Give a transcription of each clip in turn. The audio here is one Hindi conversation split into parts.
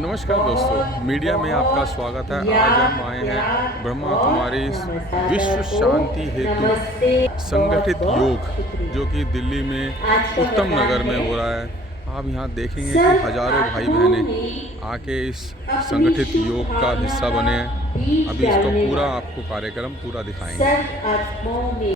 नमस्कार दोस्तों, मीडिया में आपका स्वागत है। आज हम आए हैं ब्रह्मा कुमारी विश्व शांति हेतु संगठित योग, जो कि दिल्ली में उत्तम नगर में हो रहा है। आप यहाँ देखेंगे कि हजारों भाई बहनें आके इस संगठित योग का हिस्सा बने हैं। अभी इसको पूरा आपको कार्यक्रम पूरा दिखाएंगे।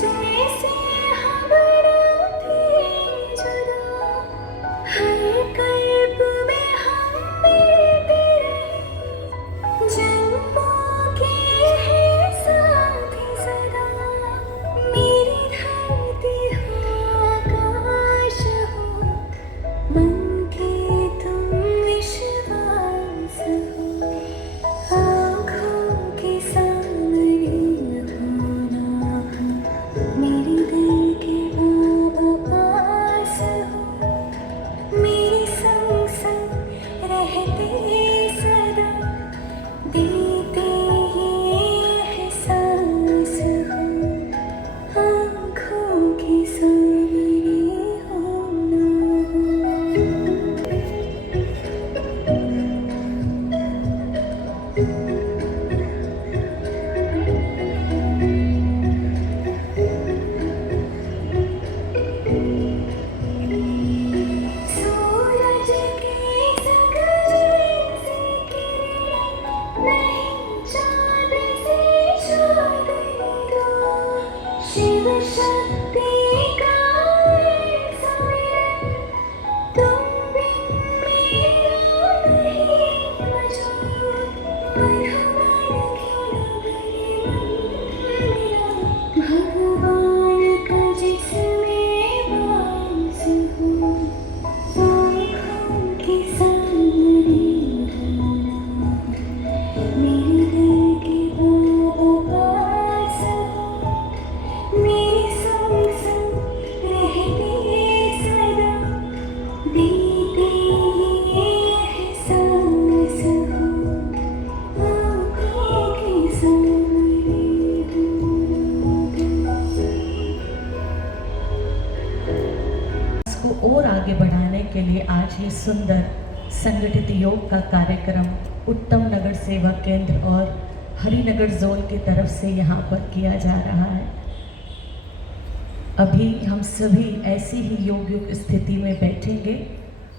जैसे हम बड़ा थे जुदा, हर मनाने के लिए आज ये सुंदर संगठित योग का कार्यक्रम उत्तम नगर सेवा केंद्र और हरिनगर जोन की तरफ से यहाँ पर किया जा रहा है। अभी हम सभी ऐसी ही योग स्थिति में बैठेंगे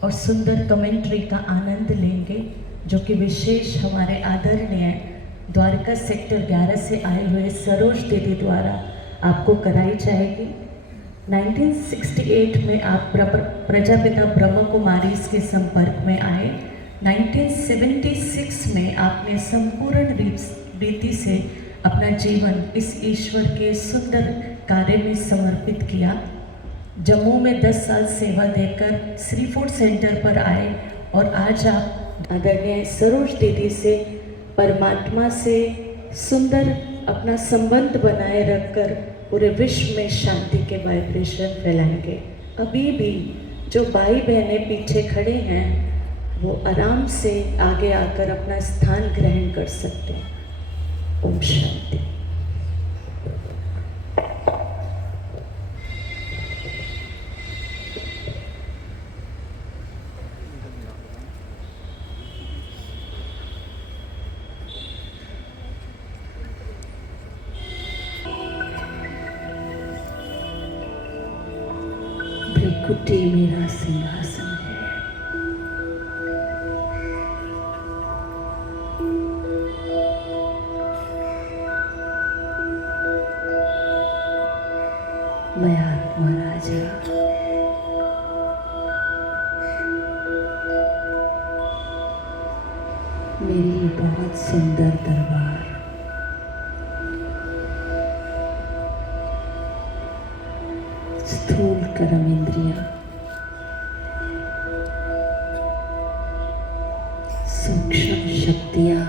और सुंदर कमेंट्री का आनंद लेंगे, जो कि विशेष हमारे आदरणीय द्वारका सेक्टर 11 से आए हुए सरोज दीदी द्वारा आपको कराई जाएगी। 1968 में आप प्रजापिता ब्रह्म कुमारी के संपर्क में आए। 1976 में आपने संपूर्ण रीति से अपना जीवन इस ईश्वर के सुंदर कार्य में समर्पित किया। जम्मू में 10 साल सेवा देकर श्री फूड सेंटर पर आए और आज आप आदरणीय सरोज दीदी से परमात्मा से सुंदर अपना संबंध बनाए रखकर पूरे विश्व में शांति के वाइब्रेशन फैलाएंगे। अभी भी जो भाई बहनें पीछे खड़े हैं वो आराम से आगे आकर अपना स्थान ग्रहण कर सकते हैं। ओम शांति। भृकुटी मेरा सिंहासन है, मैं आत्मा राजा, मेरी बहुत सुंदर दरबार, स्थूल कर्म इंद्रियां, सूक्ष्म शक्तियां,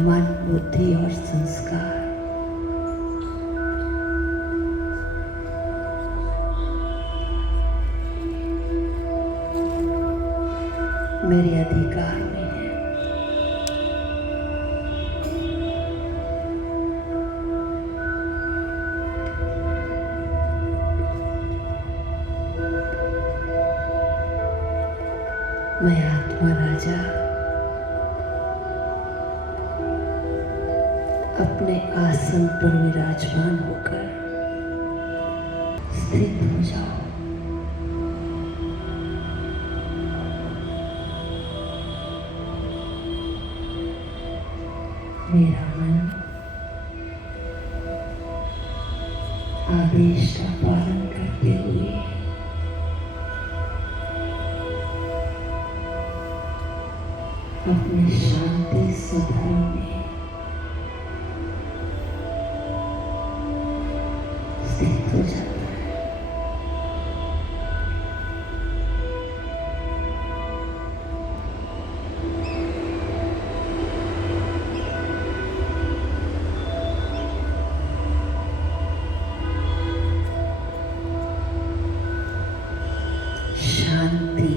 मन, बुद्धि और संस्कार, मेरे अधिकार में है। मैं आत्मा राजा अपने आसन पर विराजमान होकर स्थित हो जाओ। मेरा मन आदेश का पालन करते हुए अपने शांति स्वभाव में स्थित हो जाता है। शांति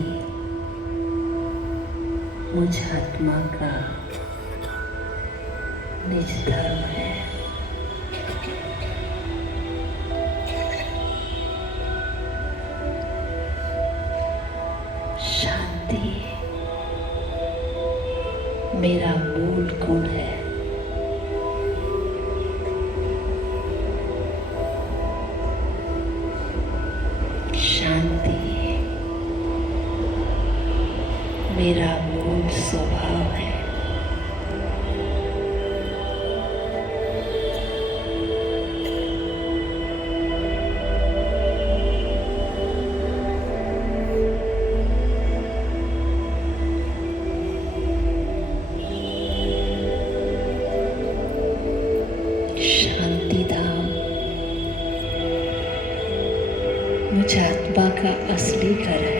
मुझ आत्मा का निज धर्म है। शांति मेरा मूल गुण है। शांति मेरा मूल स्वभाव है। शांति धाम मुझ आत्मा का असली घर है।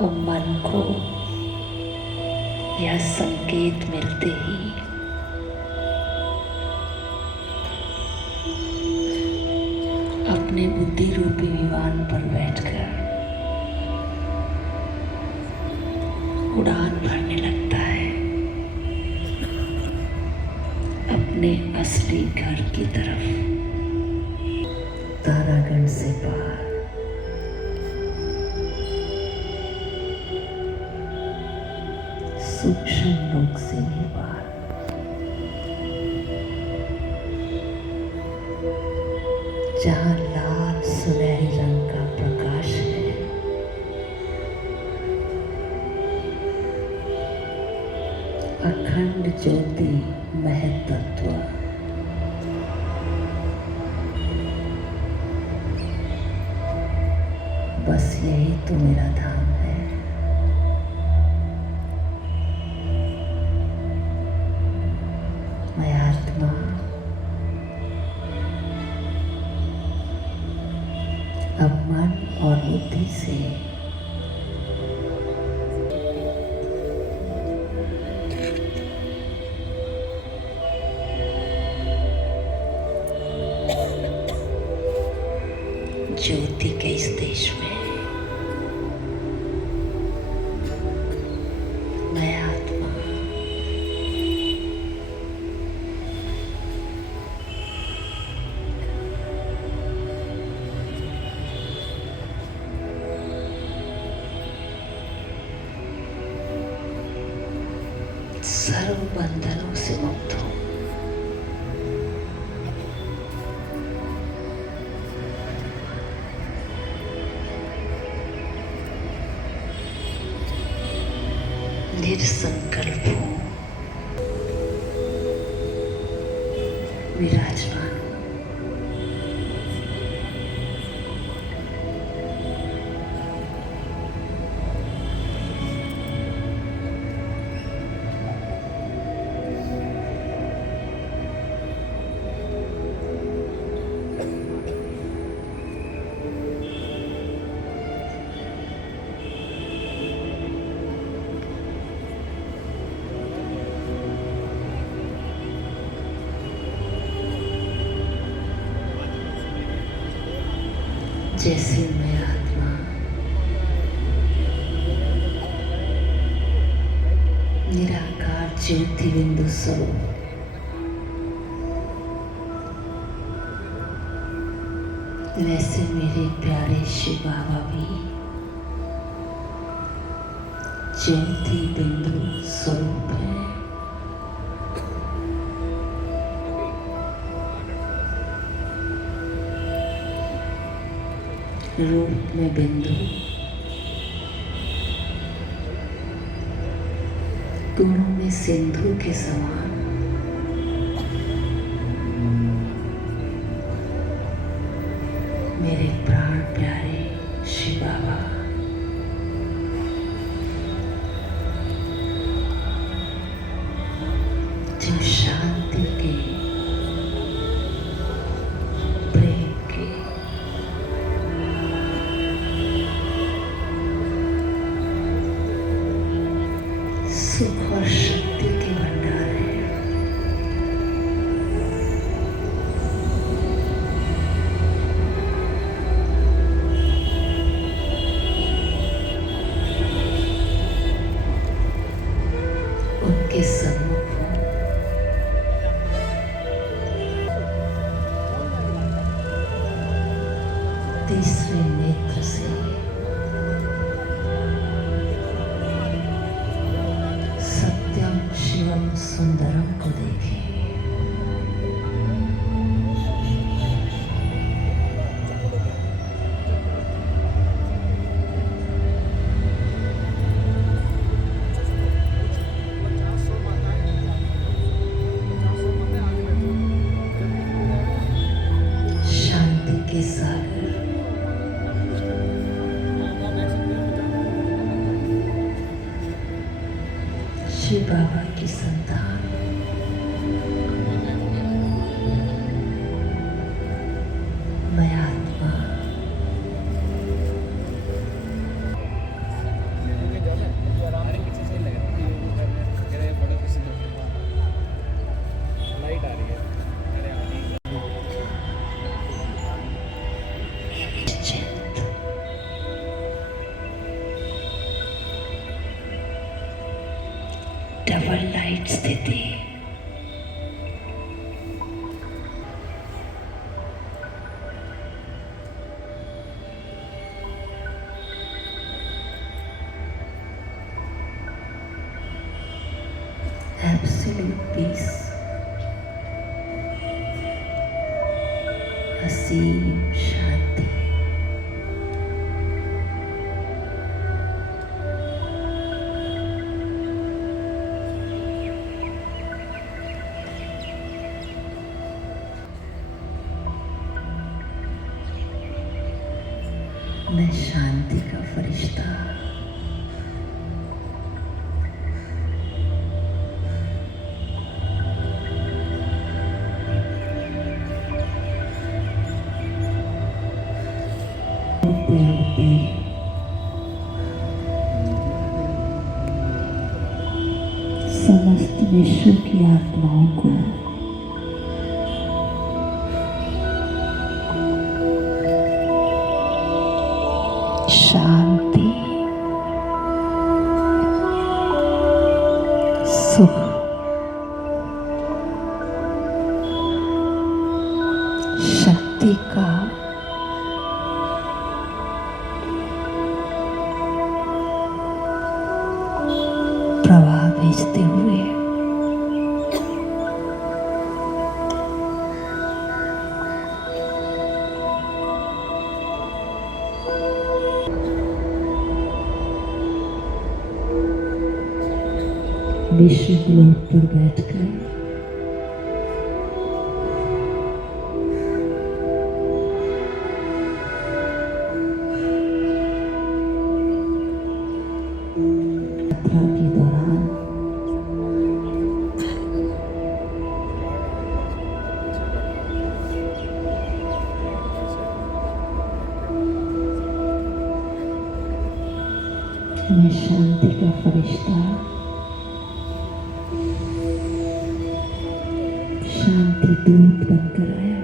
अब मन को यह संकेत मिलते ही अपने बुद्धि रूपी विमान पर बैठकर उड़ान भरने लगता है अपने असली घर की तरफ, तारागण से पार। सूक्ष्म लोक से भी पार। जहाँ लाल सुनहरी रंग का प्रकाश है, अखंड ज्योति महतत्व, बस यही तो मेरा धाम है। मैं आत्मा अब मन और बुद्धि से ज्योति के इस देश में मैं आत्मा सर्व बंधनों से मुक्त हूं। निर्संकल्प हूं, विराजमान हूं। जैसे मैं आत्मा निराकार ज्योति बिंदु स्वरूप वैसे मेरे प्यारे शिव बाबा भी ज्योति बिंदु स्वरूप है। रूप में बिंदु, गुणों में सिंधु के समान, मेरे प्राण प्यारे शिव बाबा जो शांति के, प्रेम के, सुख और शक्ति के भंडार है। उनके सम्मुख तीसरे नेत्र से सत्यम शिवम सुंदरम को देखें। शांति के सागर, शिव बाबा की संतान, मैं आत्मा डबल लाइट स्थिति। Absolute peace, असीम शांति। मैं शांति का फरिश्ता, समस्त विश्व की आत्माओं को शांति, सुख, शक्ति का प्रवाह भेजते हुए विश्व ग्लोब पर बैठकर यात्रा के दौरान मैं शांति का फरिश्ता, शांति दूत बनकर आया।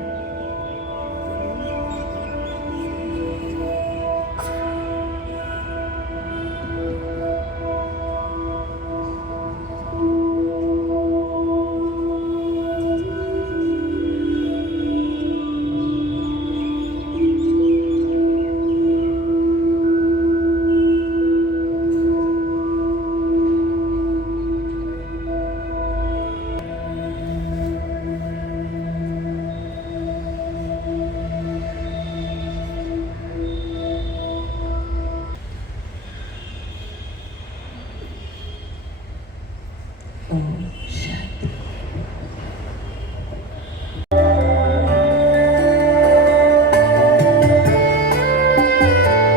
शांति।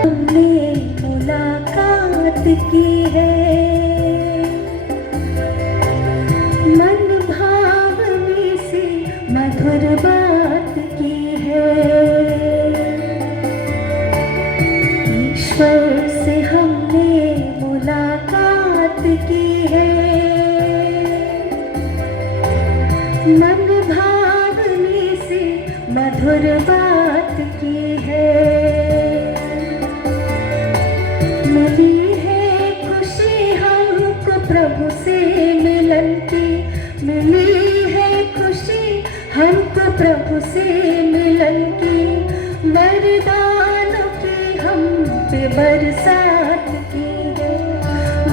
हमने मुलाकात की है, मन भावने से मधुर बात की है। ईश्वर से हमने मुलाकात की है, मन भावने से मधुर बात की है। मिली है खुशी हमको प्रभु से मिलन की, मिली है खुशी हमको प्रभु से मिलन की। वरदानों की हम पे बरसात की है,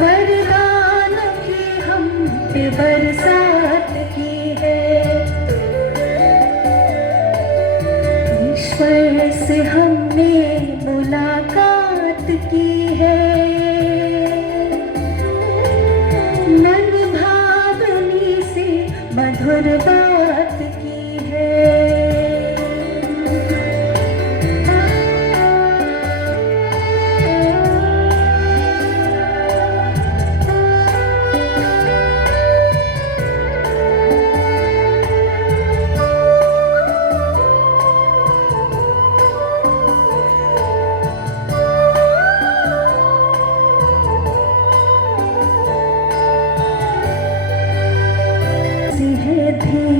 वरदानों की हम पे बरसात की है। ईश्वर से हमने मुलाकात की है, मन भावनी से मधुर बात की है। है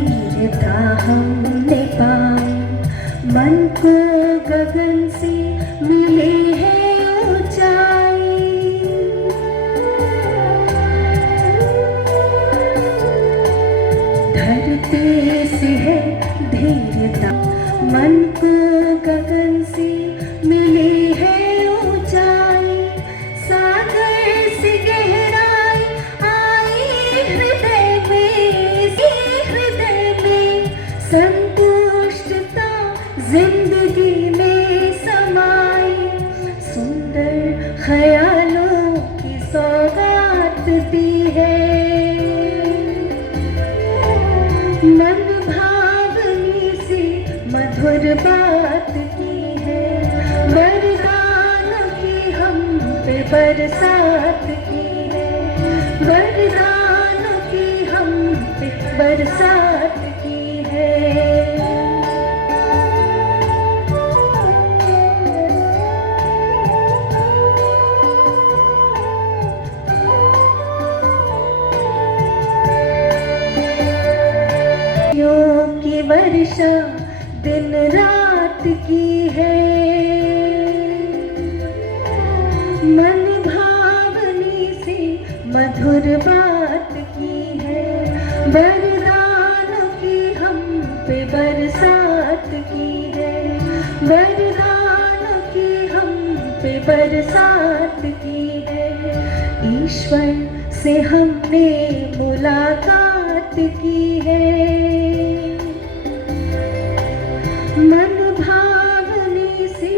मन को गगन से मिली है ऊंचाई, सागर से गहराई आई हृदय में संतुष्टता जिंदगी में समाई, सुंदर ख्यालों की सौगात दी है। मन भावनी से मधुर बात की है, वरदान की हम पे बरसात की है, वरदान की हम पे बरसात की है। की वर्षा दिन रात की है, मन भावनी से मधुर बात की है, वरदान की हम पे बरसात की है, वरदान की हम पे बरसात की है। ईश्वर से हमने मुलाकात की है, मन भावनी से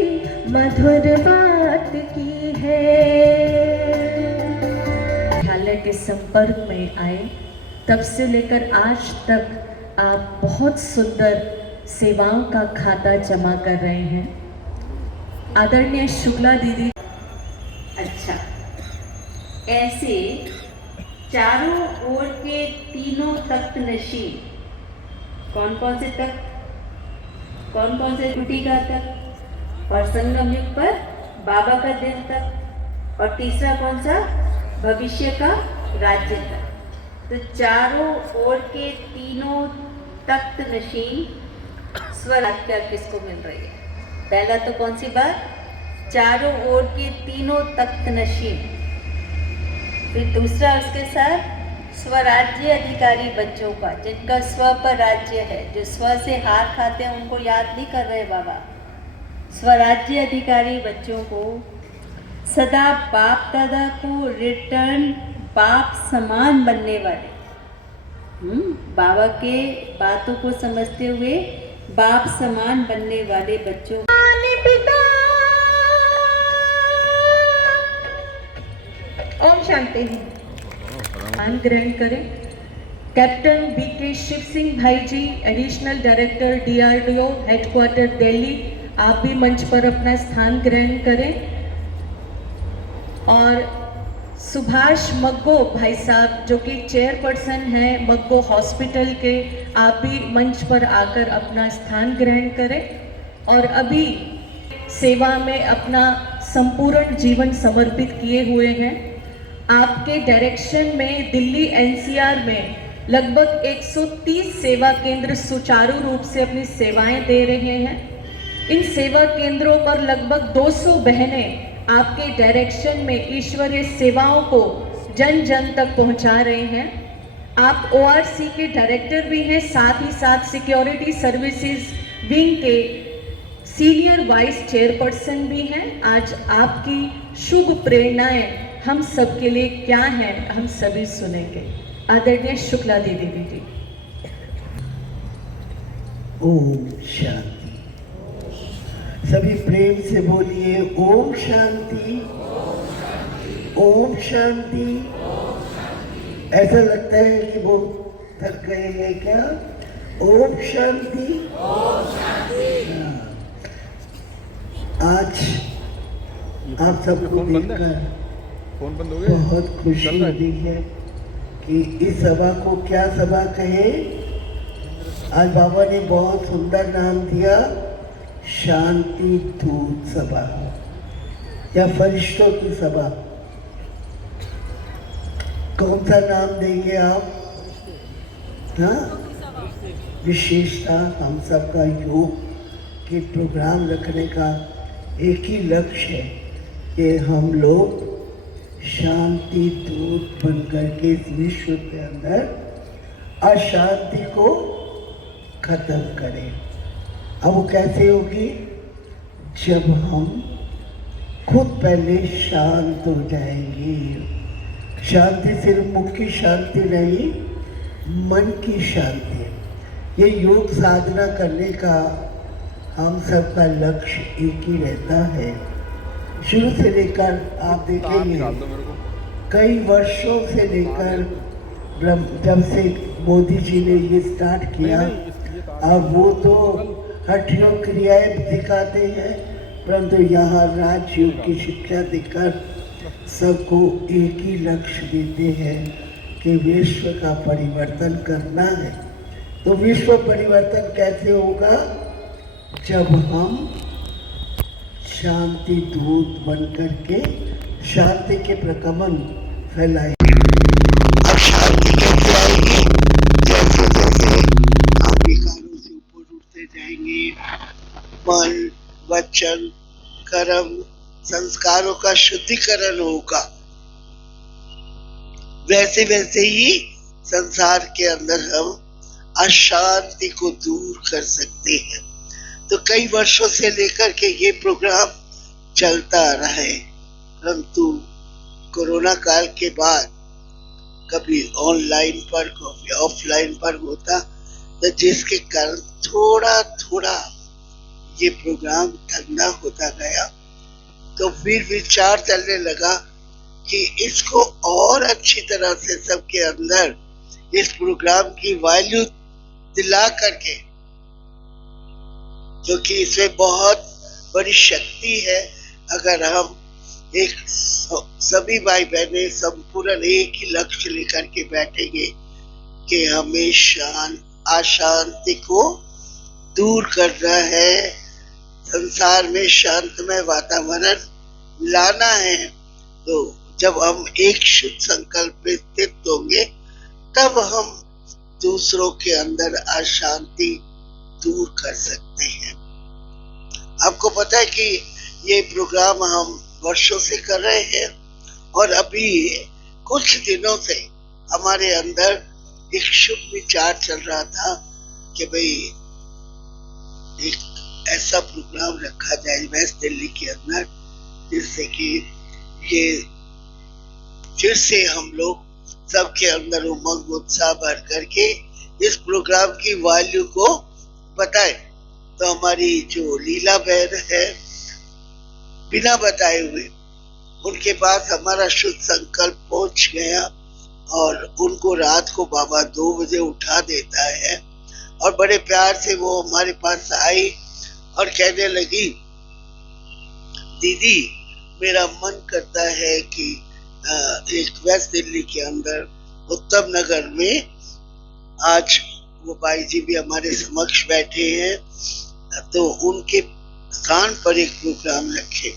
मधुर बात की है। विद्यालय के संपर्क में आए तब से लेकर आज तक आप बहुत सुंदर सेवाओं का खाता जमा कर रहे हैं। आदरणीय शुक्ला दीदी। अच्छा, ऐसे चारों ओर के तीनों तख्त नशीन, कौन कौन से तख्त, कौन कौन से कुटी का तख्त, और संगम युग पर बाबा का दिल तक, और तीसरा कौन सा, भविष्य का राज्य तक। तो चारों ओर के तीनों तख्त नशीन स्वराज्य किसको मिल रही है? पहला तो कौन सी बात, चारों ओर के तीनों तख्त नशीन। फिर दूसरा उसके साथ स्वराज्य अधिकारी बच्चों का, जिनका स्व पर राज्य है, जो स्व से हार खाते हैं उनको याद नहीं कर रहे बाबा। स्वराज्य अधिकारी बच्चों को सदा बाप दादा को रिटर्न बाप समान बनने वाले, बाबा के बातों को समझते हुए बाप समान बनने वाले बच्चों। ओम शांति। मान ग्रहण करें। कैप्टन बीके शिव सिंह भाई ji, additional director DRDO headquarter Delhi, आप भी मंच पर अपना स्थान ग्रहण करें। और सुभाष मग्गो भाई साहब जो कि चेयरपर्सन हैं मग्गो हॉस्पिटल के, आप भी मंच पर आकर अपना स्थान ग्रहण करें। और अभी सेवा में अपना संपूर्ण जीवन समर्पित किए हुए हैं। आपके डायरेक्शन में दिल्ली NCR में लगभग 130 सेवा केंद्र सुचारू रूप से अपनी सेवाएं दे रहे हैं। इन सेवा केंद्रों पर लगभग 200 बहनें आपके डायरेक्शन में ईश्वरीय सेवाओं को जन जन तक पहुंचा रहे हैं। आप ORC के डायरेक्टर भी हैं, साथ ही साथ सिक्योरिटी सर्विसेज विंग के सीनियर वाइस चेयरपर्सन भी हैं। आज आपकी शुभ प्रेरणाएं हम सब के लिए क्या हैं, हम सभी सुनेंगे। आदरणीय शुक्ला दीदी जी। ओम शांति। सभी प्रेम से बोलिए ओम शांति, ओम शांति। ऐसा लगता है कि वो थक गए हैं क्या? ओम शांति। आज आप सबको देखकर फोन बंद हो गया। बहुत खुशी हुई है कि इस सभा को क्या सभा कहे। आज बाबा ने बहुत सुंदर नाम दिया, शांति दूत सभा या फरिश्तों की सभा। कौन सा नाम देंगे आप? हाँ, विशेषता हम सबका योग के प्रोग्राम रखने का एक ही लक्ष्य है कि हम लोग शांति दूत बनकर के इस विश्व के अंदर अशांति को खत्म करें। अब वो कैसे होगी? जब हम खुद पहले शांत हो जाएंगे। शांति सिर्फ मुख की शांति नहीं, मन की शांति। ये योग साधना करने का हम सबका लक्ष्य एक ही रहता है। शुरू से लेकर आप देखेंगे कई वर्षों से लेकर जब से मोदी जी ने ये स्टार्ट किया, अब वो तो हठयोग क्रियाएं दिखाते हैं, परंतु यहाँ राजयोग की शिक्षा देकर सबको एक ही लक्ष्य देते हैं कि विश्व का परिवर्तन करना है। तो विश्व परिवर्तन कैसे होगा? जब हम शांति दूत बनकर के शांति के प्रकमन फैलाएं। अब शांति कैसे आएगी? जैसे जैसे आप विकारों से ऊपर उठते जाएंगे, मन, वचन, कर्म, संस्कारों का शुद्धिकरण होगा, वैसे वैसे ही संसार के अंदर हम अशांति को दूर कर सकते हैं। तो कई वर्षों से लेकर के ये प्रोग्राम चलता आ रहा है, परंतु कोरोना काल के बाद कभी ऑनलाइन पर कभी ऑफलाइन पर होता, तो जिसके कारण थोड़ा थोड़ा ये प्रोग्राम ठंडा होता गया। तो फिर विचार चलने लगा कि इसको और अच्छी तरह से सबके अंदर इस प्रोग्राम की वैल्यू दिला करके, क्योंकि इसमें बहुत बड़ी शक्ति है। अगर हम एक सभी भाई बहने संपूर्ण एक ही लक्ष्य लेकर के बैठेंगे कि हमें अशांति को दूर करना है, संसार में शांतमय वातावरण लाना है, तो जब हम एक शुद्ध संकल्प में स्थित होंगे, तब हम दूसरों के अंदर अशांति दूर कर सकते हैं। आपको पता है कि ये प्रोग्राम हम वर्षों से कर रहे हैं, और अभी कुछ दिनों से हमारे अंदर एक शुभ विचार चल रहा था कि भाई एक ऐसा प्रोग्राम रखा जाए वेस्ट दिल्ली के अंदर, जिससे कि ये फिर से हम लोग सबके अंदर उमंग उत्साह भर करके इस प्रोग्राम की वैल्यू को बताए। तो हमारी जो लीला बहन है, बिना बताए हुए उनके पास हमारा शुद्ध संकल्प पहुंच गया, और उनको रात को बाबा 2 बजे उठा देता है, और बड़े प्यार से वो हमारे पास आई और कहने लगी, दीदी मेरा मन करता है कि एक वेस्ट दिल्ली के अंदर उत्तम नगर में, आज वो भाई जी भी हमारे समक्ष बैठे हैं, तो उनके स्थान पर एक प्रोग्राम रखे।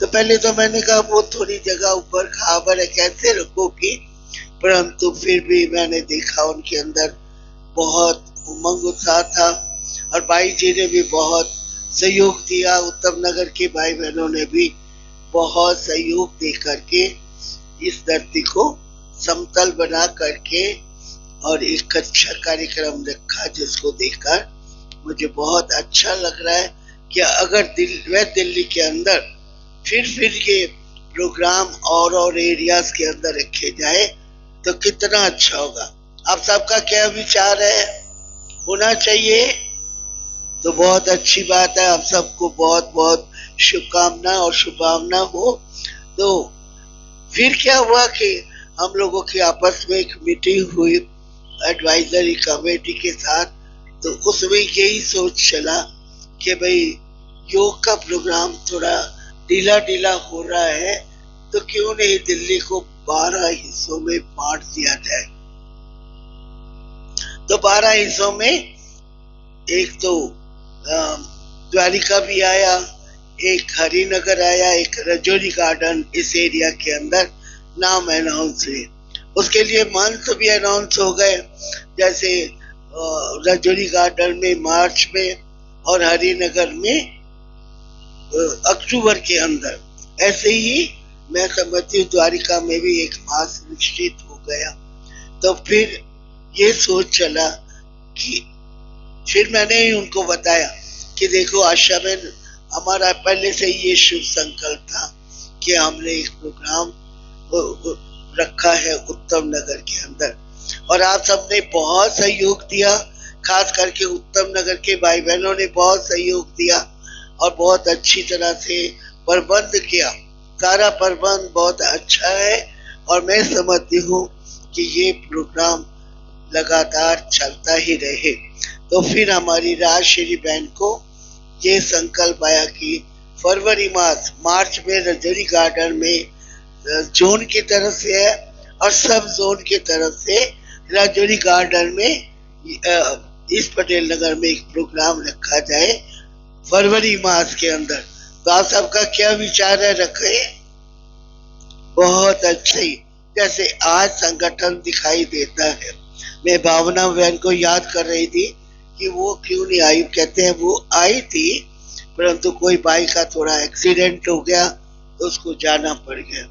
तो पहले तो मैंने कहा वो थोड़ी जगह ऊपर खाबर है, कैसे रखोगी, परंतु फिर भी मैंने देखा उनके अंदर बहुत उमंग उत्साह था, और भाई जी ने भी बहुत सहयोग दिया। उत्तम नगर के भाई बहनों ने भी बहुत सहयोग दे करके इस धरती को समतल बना करके और एक अच्छा कार्यक्रम रखा, जिसको देखकर मुझे बहुत अच्छा लग रहा है कि अगर वेस्ट दिल्ली के अंदर फिर ये प्रोग्राम और एरियाज के अंदर रखे जाए तो कितना अच्छा होगा। आप सबका क्या विचार है? होना चाहिए? तो बहुत अच्छी बात है। आप सबको बहुत बहुत शुभकामना और शुभकामना हो। तो फिर क्या हुआ कि हम लोगों की आपस में एक मीटिंग हुई एडवाइजरी कमेटी के साथ, तो उसमें यही सोच चला कि भाई योग का प्रोग्राम थोड़ा ढीला हो रहा है, तो क्यों नहीं दिल्ली को 12 हिस्सों में बांट दिया जाए। तो 12 हिस्सों में एक तो द्वारिका भी आया, एक हरिनगर आया, एक रजौरी गार्डन इस एरिया के अंदर नाम अनाउंस हुए। उसके लिए मंथ भी अनाउंस हो गए, जैसे रजौरी गार्डन में मार्च में और हरिनगर में अक्टूबर के अंदर। ऐसे ही मैं समझती हूँ द्वारिका में भी एक मास निश्चित हो गया। तो फिर ये सोच चला कि फिर मैंने ही उनको बताया कि देखो आशा में हमारा पहले से ये शुभ संकल्प था कि हमने एक प्रोग्राम रखा है उत्तम नगर के अंदर, और आप सबने बहुत सहयोग दिया, खास करके उत्तम नगर के भाई बहनों ने बहुत सहयोग दिया और बहुत अच्छी तरह से प्रबंध किया। सारा प्रबंध बहुत अच्छा है और मैं समझती हूँ कि ये प्रोग्राम लगातार चलता ही रहे। तो फिर हमारी राजश्री बहन को ये संकल्प आया कि फरवरी मार्च में रजौरी गार्डन में जोन की तरफ से है और सब जोन की तरफ से रजौरी गार्डन में इस पटेल नगर में एक प्रोग्राम रखा जाए फरवरी मास के अंदर। तो आप सबका क्या विचार है? रखे? बहुत अच्छे, जैसे आज संगठन दिखाई देता है। मैं भावना बहन को याद कर रही थी कि वो क्यों नहीं आई, कहते हैं वो आई थी परंतु कोई बाइक का थोड़ा एक्सीडेंट हो गया तो उसको जाना पड़ गया।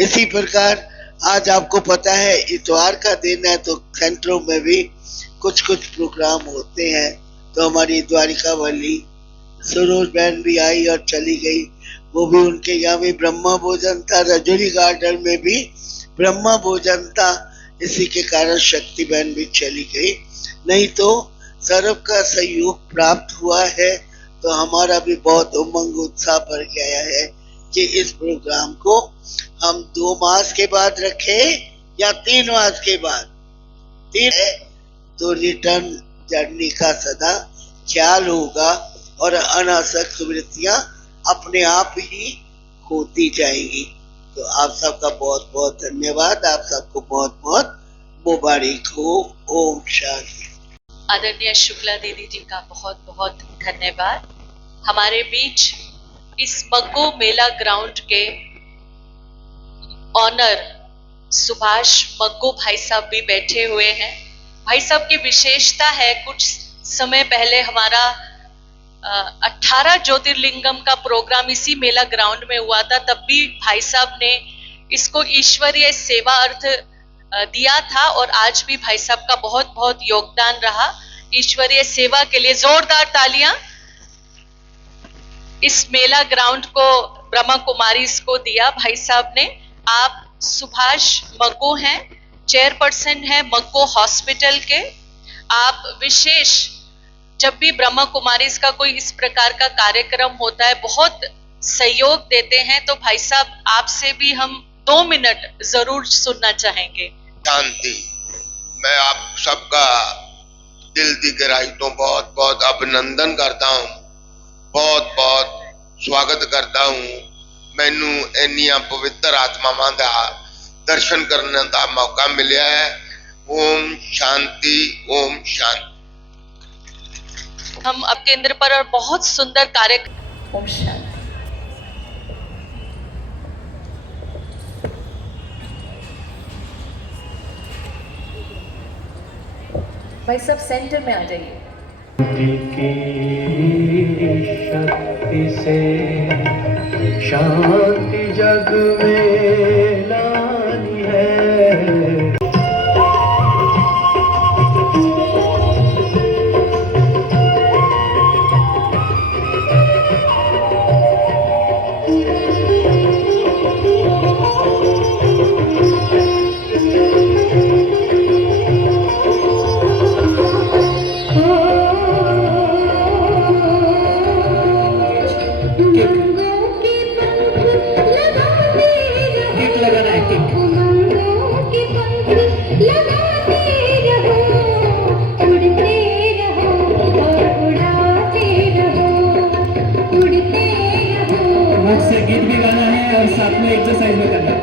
इसी प्रकार आज आपको पता है इतवार का दिन है तो सेंटरों में भी कुछ प्रोग्राम होते हैं। तो हमारी द्वारिका वाली सरोज बहन भी आई और चली गई, वो भी उनके यहाँ भी ब्रह्मा भोजन था, रजौरी गार्डन में भी ब्रह्मा भोजन था, इसी के कारण शक्ति बहन भी चली गई। नहीं तो सर्व का सहयोग प्राप्त हुआ है तो हमारा भी बहुत उमंग उत्साह बढ़ गया है कि इस प्रोग्राम को हम 2 मास के बाद रखें या 3 मास के बाद। 3 है तो रिटर्न जर्नी का सदा ख्याल होगा और अनासक्त वृत्तियां अपने आप ही होती जाएंगी। तो आप सबका बहुत बहुत धन्यवाद, आप सबको बहुत बहुत मुबारक हो। ओम शांति। आदरणीय शुक्ला दीदी जी का बहुत बहुत धन्यवाद। हमारे बीच इस मग्गो मेला ग्राउंड के ऑनर सुभाष मग्गो भाई साहब भी बैठे हुए हैं। भाई साहब की विशेषता है, कुछ समय पहले हमारा 18 ज्योतिर्लिंगम का प्रोग्राम इसी मेला ग्राउंड में हुआ था, तब भी भाई साहब ने इसको ईश्वरीय सेवा अर्थ दिया था और आज भी भाई साहब का बहुत बहुत योगदान रहा ईश्वरीय सेवा के लिए। जोरदार तालियां इस मेला ग्राउंड को ब्रह्मा कुमारी को दिया भाई साहब ने। आप सुभाष मग्गो हैं, चेयरपर्सन है मग्गो हॉस्पिटल के। आप विशेष जब भी ब्रह्मा कुमारीज का कोई इस प्रकार का कार्यक्रम होता है बहुत सहयोग देते हैं। तो भाई साहब आपसे भी हम 2 मिनट जरूर सुनना चाहेंगे। शांति। मैं आप सबका दिल दी गहराई तो बहुत बहुत अभिनंदन करता हूँ, बहुत बहुत स्वागत करता हूँ। मैनू इन्नियां पवित्र आत्मावां दा दर्शन करने का मौका मिला है। ओम शांति, ओम शांति। हम अब केंद्र पर और बहुत सुंदर कार्यक्रम। ओम शांति। भाई सब सेंटर में आ जाइए। शक्ति से शांति जग में लानी है। गीत भी गाना है और साथ में एक्सरसाइज भी करना है।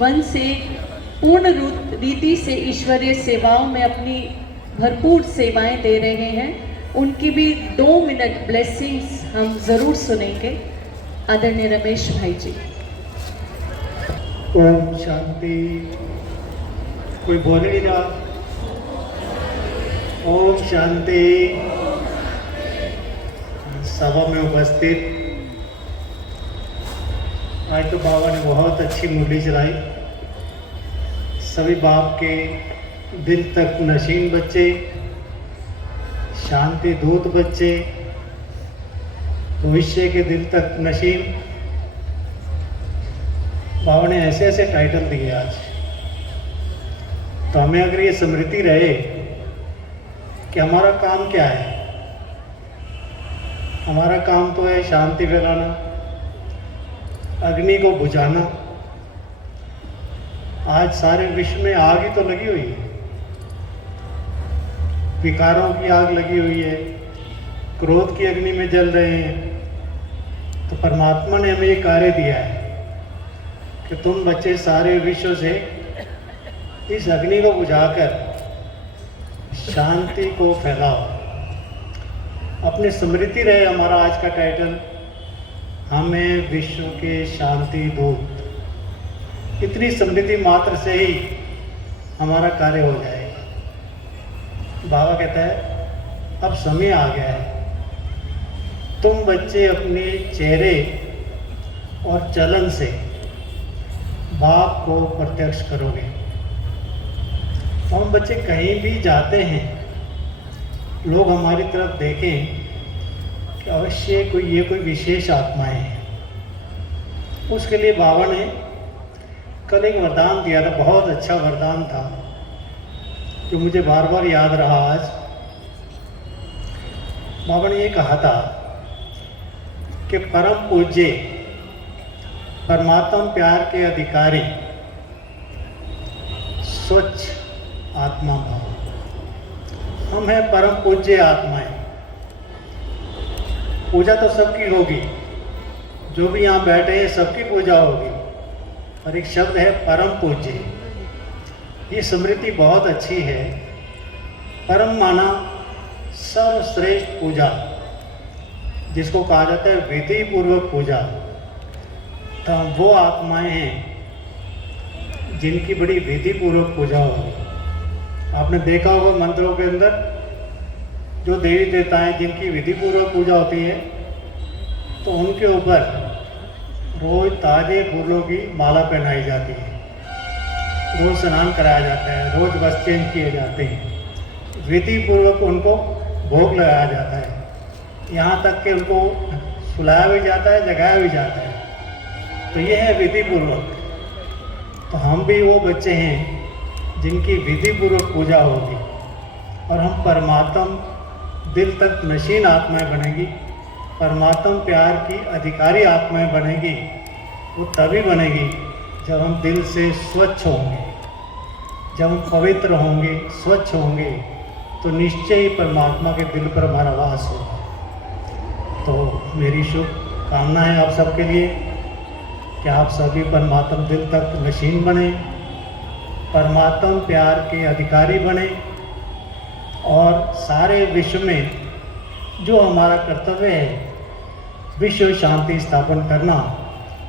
1971 से पूर्ण रीति से ईश्वरीय सेवाओं में अपनी भरपूर सेवाएं दे रहे हैं। उनकी भी 2 मिनट ब्लेसिंग्स हम जरूर सुनेंगे। आदरणीय रमेश भाई जी। ओम शांति। कोई बोल नहीं रहा। ओम शांति। सभा में उपस्थित आज तो बाबा ने बहुत अच्छी मुरली चलाई। सभी बाप के दिल तक नशीन बच्चे, शांति दूत बच्चे, भविष्य के दिल तक नशीन, बाबा ने ऐसे ऐसे टाइटल दिए आज। तो हमें अगर ये स्मृति रहे कि हमारा काम क्या है, हमारा काम तो है शांति फैलाना, अग्नि को बुझाना। आज सारे विश्व में आग ही तो लगी हुई है, विकारों की आग लगी हुई है, क्रोध की अग्नि में जल रहे हैं। तो परमात्मा ने हमें ये कार्य दिया है कि तुम बच्चे सारे विश्व से इस अग्नि को बुझाकर शांति को फैलाओ। अपनी स्मृति रहे हमारा आज का टाइटल, हमें विश्व के शांति दूत। इतनी स्मृति मात्र से ही हमारा कार्य हो जाएगा। बाबा कहता है अब समय आ गया है, तुम बच्चे अपने चेहरे और चलन से बाप को प्रत्यक्ष करोगे। हम बच्चे कहीं भी जाते हैं, लोग हमारी तरफ देखें कि अवश्य कोई विशेष आत्माएं हैं। उसके लिए बाबा ने कल एक वरदान दिया था, बहुत अच्छा वरदान था जो मुझे बार बार याद रहा आज। बाबा ने ये कहा था कि परम पूज्य परमात्मा प्यार के अधिकारी स्वच्छ आत्मा भाव, हम हैं परम पूज्य आत्माएं। पूजा तो सबकी होगी, जो भी यहाँ बैठे हैं सबकी पूजा होगी, और एक शब्द है परम पूज्य। ये स्मृति बहुत अच्छी है। परम माना सर्वश्रेष्ठ पूजा, जिसको कहा जाता है विधि पूर्वक पूजा। तो वो आत्माएं हैं जिनकी बड़ी विधि पूर्वक पूजा होगी। आपने देखा होगा मंदिरों के अंदर जो देवी देवताएं जिनकी विधि पूर्वक पूजा होती है, तो उनके ऊपर रोज ताजे फूलों की माला पहनाई जाती है, रोज स्नान कराया जाता है, रोज वस्त्र चेंज किए जाते हैं, विधि पूर्वक उनको भोग लगाया जाता है, यहाँ तक कि उनको सुलाया भी जाता है, जगाया भी जाता है। तो ये है विधि पूर्वक। तो हम भी वो बच्चे हैं जिनकी विधि पूर्वक पूजा होगी और हम परमात्म दिल तक नशीन आत्माएं बनेगी, परमात्म प्यार की अधिकारी आत्माएं बनेगी। वो तभी बनेगी जब हम दिल से स्वच्छ होंगे, जब हम पवित्र होंगे, स्वच्छ होंगे, तो निश्चय ही परमात्मा के दिल पर हमारा वास होगा। तो मेरी शुभकामना है आप सबके लिए कि आप सभी परमात्म दिल तक नशीन बने, परमात्म प्यार के अधिकारी बने और सारे विश्व में जो हमारा कर्तव्य है, विश्व शांति स्थापन करना,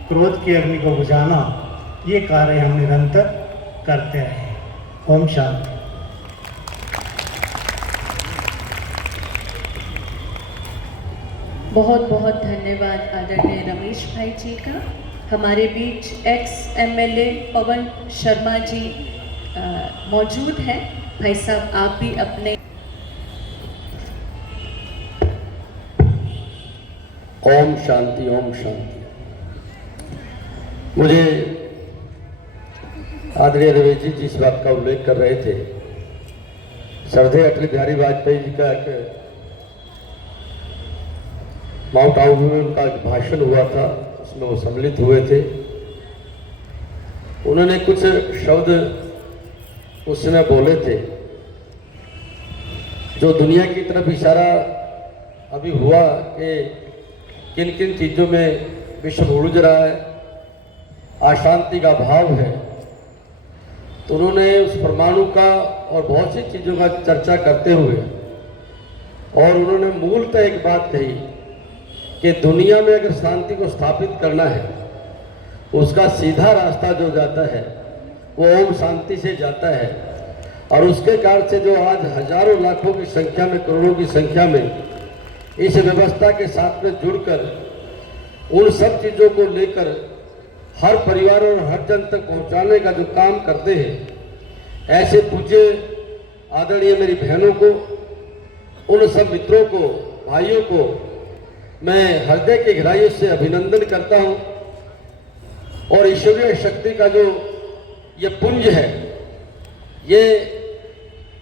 क्रोध की अग्नि को बुझाना, ये कार्य हम निरंतर करते रहें। ओम शांति। बहुत बहुत धन्यवाद आदरणीय रमेश भाई जी का। हमारे बीच एक्स एमएलए पवन शर्मा जी मौजूद हैं। भाई साहब, आप भी अपने ओम शांति, ओम शांति। मुझे आदरणीय रमेश जी जिस बात का उल्लेख कर रहे थे, श्रद्धेय अटल बिहारी वाजपेयी जी का एक माउंट आबू में उनका एक भाषण हुआ था, उसमें वो सम्मिलित हुए थे। उन्होंने कुछ शब्द उस समय बोले थे जो दुनिया की तरफ इशारा अभी हुआ कि किन किन चीज़ों में विश्व उलझ रहा है, अशांति का भाव है। तो उन्होंने उस परमाणु का और बहुत सी चीज़ों का चर्चा करते हुए और उन्होंने मूलतः एक बात कही कि दुनिया में अगर शांति को स्थापित करना है, उसका सीधा रास्ता जो जाता है वो ओम शांति से जाता है। और उसके कारण से जो आज हजारों लाखों की संख्या में, करोड़ों की संख्या में इस व्यवस्था के साथ में जुड़कर उन सब चीज़ों को लेकर हर परिवार और हर जन तक पहुंचाने का जो काम करते हैं, ऐसे पूज्य आदरणीय मेरी बहनों को, उन सब मित्रों को, भाइयों को मैं हृदय की गहराइयों से अभिनंदन करता हूं। और ईश्वरीय शक्ति का जो ये पुंज है, ये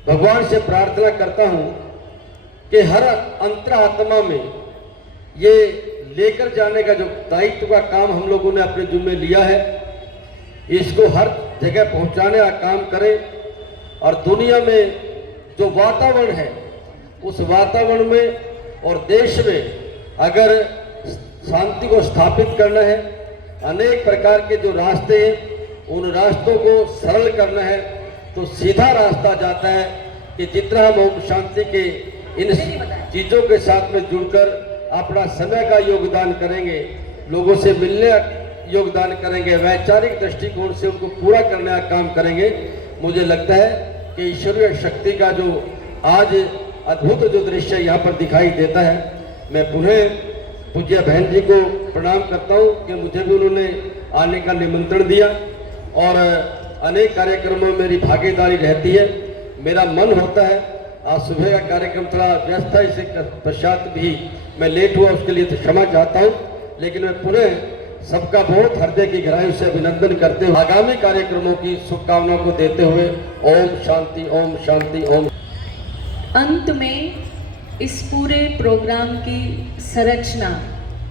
भगवान से प्रार्थना करता हूं कि हर अंतरात्मा में ये लेकर जाने का जो दायित्व का काम हम लोगों ने अपने जिम्मे लिया है, इसको हर जगह पहुंचाने का काम करें। और दुनिया में जो वातावरण है, उस वातावरण में और देश में अगर शांति को स्थापित करना है, अनेक प्रकार के जो रास्ते हैं, उन रास्तों को सरल करना है, तो सीधा रास्ता जाता है कि जितना हम ओम शांति के इन चीज़ों के साथ में जुड़कर अपना समय का योगदान करेंगे, लोगों से मिलने योगदान करेंगे, वैचारिक दृष्टिकोण से उनको पूरा करने का काम करेंगे, मुझे लगता है कि ईश्वरीय शक्ति का जो आज अद्भुत जो दृश्य यहाँ पर दिखाई देता है। मैं पुनः पूज्य बहन जी को प्रणाम करता हूँ कि मुझे भी उन्होंने आने का निमंत्रण दिया और अनेक कार्यक्रमों में मेरी भागीदारी रहती है। मेरा मन होता है, आज सुबह का कार्यक्रम थोड़ा व्यस्त था, इसे पश्चात भी मैं लेट हुआ, उसके लिए तो क्षमा चाहता हूँ। लेकिन मैं पुनः सबका बहुत हृदय की गहराइयों से अभिनंदन करते हुए आगामी कार्यक्रमों की शुभकामनाओं को देते हुए ओम शांति, ओम शांति, ओम। अंत में इस पूरे प्रोग्राम की संरचना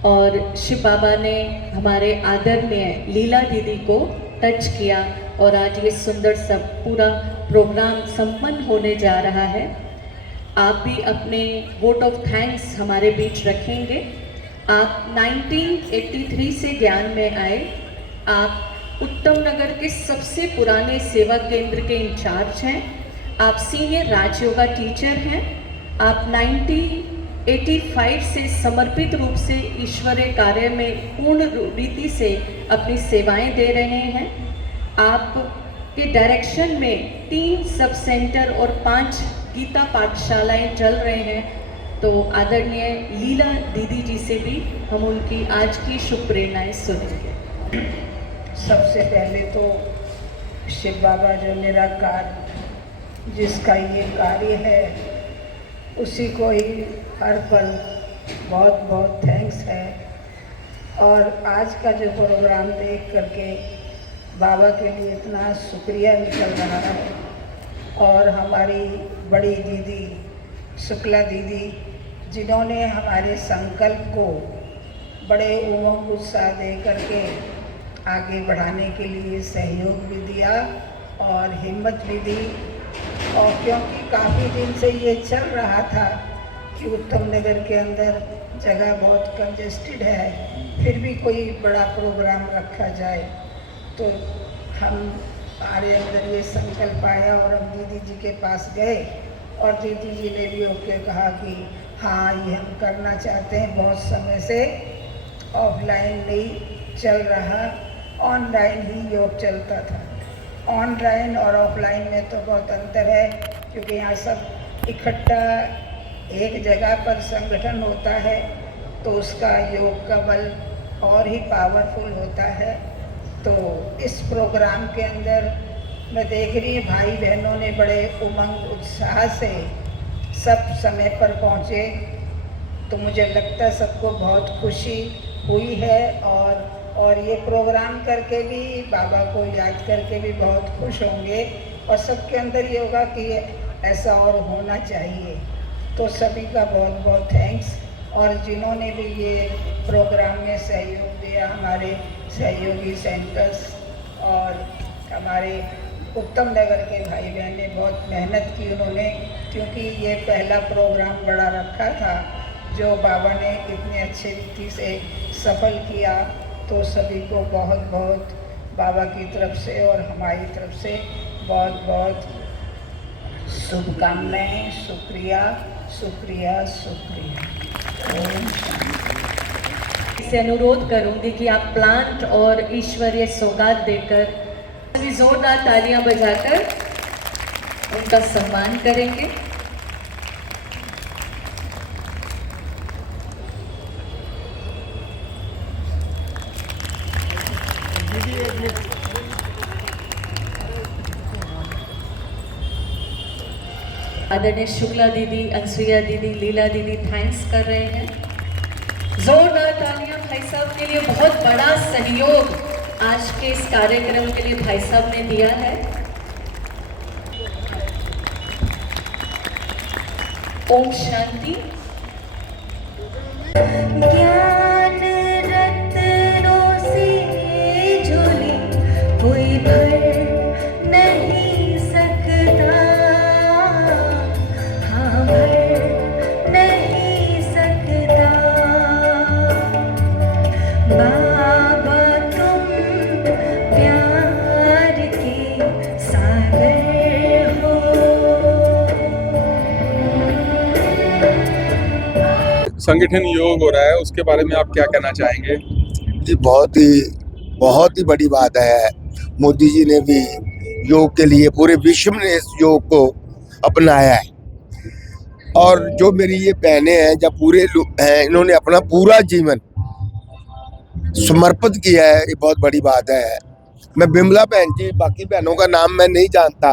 और शिव बाबा ने हमारे आदरणीय लीला दीदी को टच किया और आज ये सुंदर सा पूरा प्रोग्राम संपन्न होने जा रहा है। आप भी अपने वोट ऑफ थैंक्स हमारे बीच रखेंगे। आप 1983 से ज्ञान में आए। आप उत्तम नगर के सबसे पुराने सेवा केंद्र के इंचार्ज हैं। आप सीनियर राजयोगा टीचर हैं। आप 1985 से समर्पित रूप से ईश्वरीय कार्य में पूर्ण रीति से अपनी सेवाएं दे रहे हैं। आप के डायरेक्शन में 3 सब सेंटर और 5 गीता पाठशालाएं चल रहे हैं। तो आदरणीय लीला दीदी जी से भी हम उनकी आज की शुभ प्रेरणाएं सुनेंगे। सबसे पहले तो शिव बाबा जो निराकार जिसका ये कार्य है उसी को ही हर पल बहुत बहुत थैंक्स है। और आज का जो प्रोग्राम देख करके बाबा के लिए इतना शुक्रिया निकल रहा है। और हमारी बड़ी दीदी शुक्ला दीदी जिन्होंने हमारे संकल्प को बड़े उमंग उत्साह दे करके आगे बढ़ाने के लिए सहयोग भी दिया और हिम्मत भी दी। और क्योंकि काफ़ी दिन से ये चल रहा था कि उत्तम नगर के अंदर जगह बहुत कंजेस्टेड है, फिर भी कोई बड़ा प्रोग्राम रखा जाए, तो हमारे अंदर ये संकल्प आया और हम दीदी जी के पास गए और दीदी जी ने भी ओके कहा कि हाँ ये हम करना चाहते हैं। बहुत समय से ऑफलाइन नहीं चल रहा, ऑनलाइन ही योग चलता था। ऑनलाइन और ऑफलाइन में तो बहुत अंतर है, क्योंकि यहाँ सब इकट्ठा एक जगह पर संगठन होता है तो उसका योग का बल और ही पावरफुल होता है। तो इस प्रोग्राम के अंदर मैं देख रही हूँ भाई बहनों ने बड़े उमंग उत्साह से सब समय पर पहुँचे, तो मुझे लगता है सबको बहुत खुशी हुई है। और ये प्रोग्राम करके भी बाबा को याद करके भी बहुत खुश होंगे और सबके अंदर ये होगा कि ऐसा और होना चाहिए। तो सभी का बहुत बहुत थैंक्स। और जिन्होंने भी ये प्रोग्राम में सहयोग दिया, हमारे सहयोगी सेंटर्स और हमारे उत्तम नगर के भाई बहन ने बहुत मेहनत की उन्होंने, क्योंकि ये पहला प्रोग्राम बड़ा रखा था जो बाबा ने इतने अच्छे रीति से सफल किया। तो सभी को बहुत बहुत बाबा की तरफ से और हमारी तरफ से बहुत बहुत शुभकामनाएं। शुक्रिया शुक्रिया शुक्रिया। ओम शांति। से अनुरोध करूंगी कि आप प्लांट और ईश्वरीय सौगात देकर सभी जोरदार तालियां बजाकर उनका सम्मान करेंगे। आदरणीय शुक्ला दीदी, अनसुईया दीदी, लीला दीदी थैंक्स कर रहे हैं। जोरदार तालियां भाई साहब के लिए। बहुत बड़ा सहयोग आज के इस कार्यक्रम के लिए भाई साहब ने दिया है। ओम शांति। ज्ञान रत्नों से झोली कोई भर नहीं सकता, हाँ भर नहीं सकता। बाबा तुम प्यार के सागर हो। संगठन योग हो रहा है, उसके बारे में आप क्या कहना चाहेंगे? ये बहुत ही बड़ी बात है। मोदी जी ने भी योग के लिए पूरे विश्व ने इस योग को अपनाया है। और जो मेरी ये बहनें हैं, जब पूरे हैं, इन्होंने अपना पूरा जीवन समर्पित किया है, ये बहुत बड़ी बात है। मैं बिमला बहन जी, बाकी बहनों का नाम मैं नहीं जानता,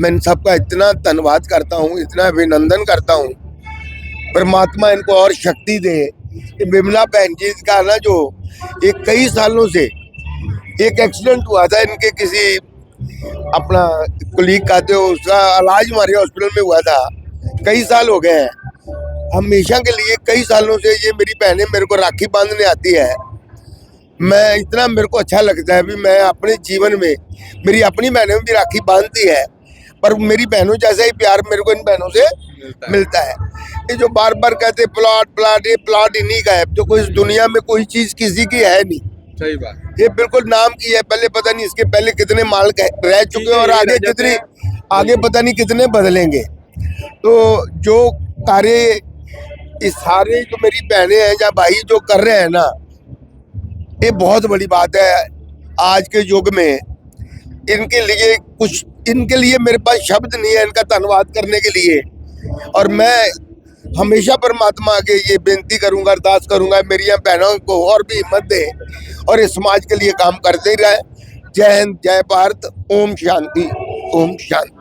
मैं इन सबका इतना धन्यवाद करता हूँ, इतना अभिनंदन करता हूँ। परमात्मा इनको और शक्ति दे। बिमला बहन जी का ना जो एक कई सालों से एक एक्सीडेंट हुआ था इनके किसी अपना कुलीग का, तो उसका इलाज हमारे हॉस्पिटल में हुआ था। कई साल हो गए हैं। हमेशा के लिए कई सालों से ये मेरी बहनें मेरे को राखी बांधने आती है। मैं इतना मेरे को अच्छा लगता है भी मैं अपने जीवन में मेरी अपनी बहनें भी राखी बांधती है, पर मेरी बहनों जैसा ही प्यार मेरे को इन बहनों से मिलता है। ये जो बार बार कहते प्लॉट प्लॉट, ये प्लॉट इन्हीं का है। जो कोई इस दुनिया में कोई चीज किसी की है नहीं। सही बात। ये बिल्कुल नाम की है। पहले पता नहीं इसके पहले कितने मालिक रह चुके हैं और आगे पता नहीं कितने बदलेंगे। तो जो कार्य इस सारे जो मेरी बहनें हैं या भाई जो कर रहे हैं ना, ये बहुत बड़ी बात है आज के युग में। इनके लिए मेरे पास शब्द नहीं है इनका धन्यवाद करने के लिए। और मैं हमेशा परमात्मा आगे ये बेनती करूंगा, अरदास करूंगा, मेरी बहनों को और भी हिम्मत दे और इस समाज के लिए काम करते ही रहे। जय हिंद, जय भारत, ओम शांति, ओम शांति।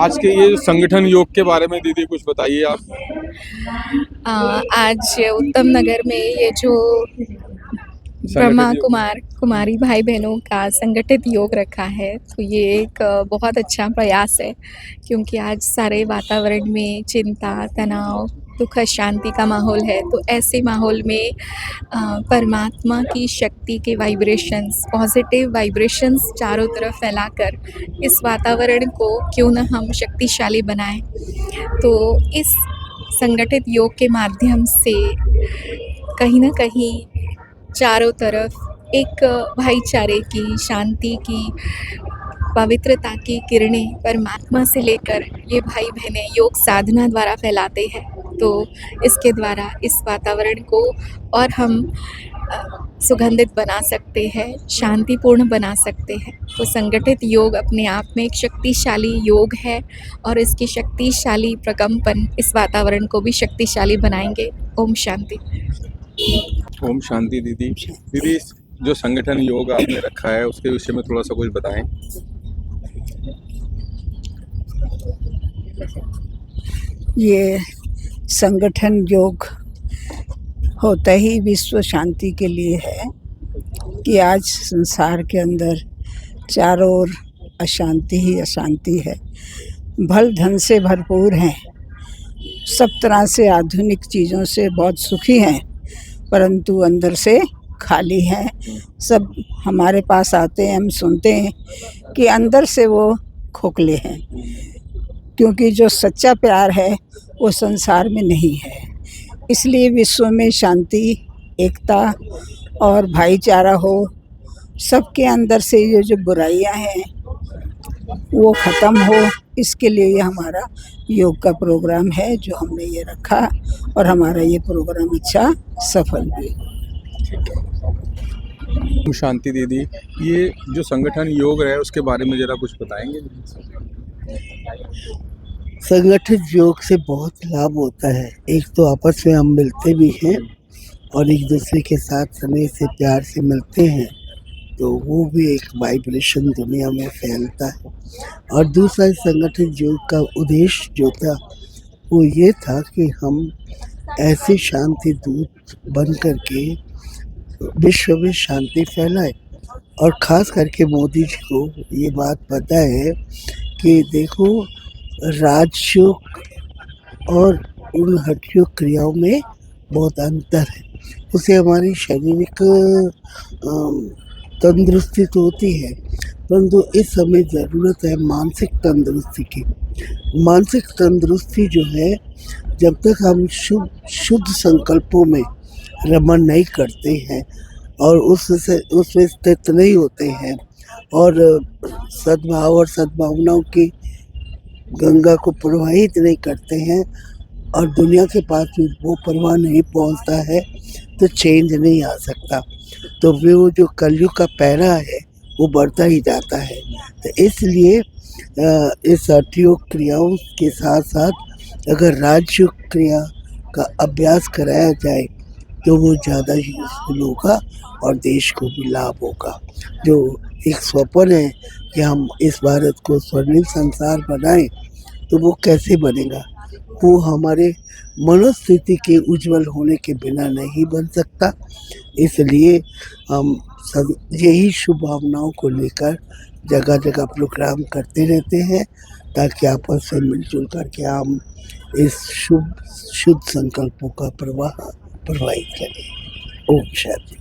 आज के ये संगठन योग के बारे में दीदी कुछ बताइए आप। आज उत्तम नगर में ये जो ब्रह्मा कुमारी भाई बहनों का संगठित योग रखा है, तो ये एक बहुत अच्छा प्रयास है, क्योंकि आज सारे वातावरण में चिंता, तनाव, दुख, शांति का माहौल है। तो ऐसे माहौल में परमात्मा की शक्ति के वाइब्रेशंस, पॉजिटिव वाइब्रेशंस चारों तरफ फैलाकर इस वातावरण को क्यों न हम शक्तिशाली बनाएं। तो इस संगठित योग के माध्यम से कहीं ना कहीं चारों तरफ एक भाईचारे की, शांति की, पवित्रता की किरणें परमात्मा से लेकर ये भाई बहनें योग साधना द्वारा फैलाते हैं। तो इसके द्वारा इस वातावरण को और हम सुगंधित बना सकते हैं, शांतिपूर्ण बना सकते हैं। तो संगठित योग अपने आप में एक शक्तिशाली योग है और इसकी शक्तिशाली प्रकम्पन इस वातावरण को भी शक्तिशाली बनाएंगे। ओम शांति। ओम शांति। दीदी जो संगठन योग आपने रखा है उसके विषय में थोड़ा सा कुछ बताएं। ये संगठन योग होता ही विश्व शांति के लिए है कि आज संसार के अंदर चारों ओर अशांति ही अशांति है। भल धन से भरपूर हैं, सब तरह से आधुनिक चीज़ों से बहुत सुखी हैं, परंतु अंदर से खाली हैं। सब हमारे पास आते हैं, हम सुनते हैं कि अंदर से वो खोखले हैं, क्योंकि जो सच्चा प्यार है वो संसार में नहीं है। इसलिए विश्व में शांति, एकता और भाईचारा हो, सबके अंदर से ये जो बुराइयां हैं वो ख़त्म हो, इसके लिए ये हमारा योग का प्रोग्राम है जो हमने ये रखा, और हमारा ये प्रोग्राम अच्छा सफल भी। ओम शांति। दीदी ये जो संगठन योग है उसके बारे में ज़रा कुछ बताएंगे। संगठित योग से बहुत लाभ होता है। एक तो आपस में हम मिलते भी हैं और एक दूसरे के साथ स्नेह से, प्यार से मिलते हैं, तो वो भी एक वाइब्रेशन दुनिया में फैलता है। और दूसरा संगठित योग का उद्देश्य जो था वो ये था कि हम ऐसे शांति दूत बन करके विश्व में शांति फैलाए। और ख़ास करके मोदी जी को ये बात पता है कि देखो, राजयोग और उन हठयोग क्रियाओं में बहुत अंतर है। उसे हमारी शारीरिक तंदुरुस्ती तो होती है, परंतु इस समय ज़रूरत है मानसिक तंदुरुस्ती की। मानसिक तंदुरुस्ती जो है, जब तक हम शुद्ध संकल्पों में रमण नहीं करते हैं और उसमें स्थित नहीं होते हैं और सद्भाव और सद्भावनाओं की गंगा को प्रवाहित नहीं करते हैं और दुनिया के पास भी वो प्रवाह नहीं पहुंचता है, तो चेंज नहीं आ सकता। तो वो जो कलयुग का पहरा है वो बढ़ता ही जाता है। तो इसलिए इस हठयोग क्रियाओं के साथ साथ अगर राजयोग क्रिया का अभ्यास कराया जाए तो वो ज़्यादा यूजफुल होगा और देश को भी लाभ होगा। जो एक स्वप्न है कि हम इस भारत को स्वर्णिम संसार बनाएं, तो वो कैसे बनेगा? वो हमारे मनोस्थिति के उज्जवल होने के बिना नहीं बन सकता। इसलिए हम सब यही शुभ भावनाओं को लेकर जगह जगह प्रोग्राम करते रहते हैं, ताकि आपस में मिलजुल करके हम इस शुद्ध संकल्पों का प्रवाहित करें। ओम शांति।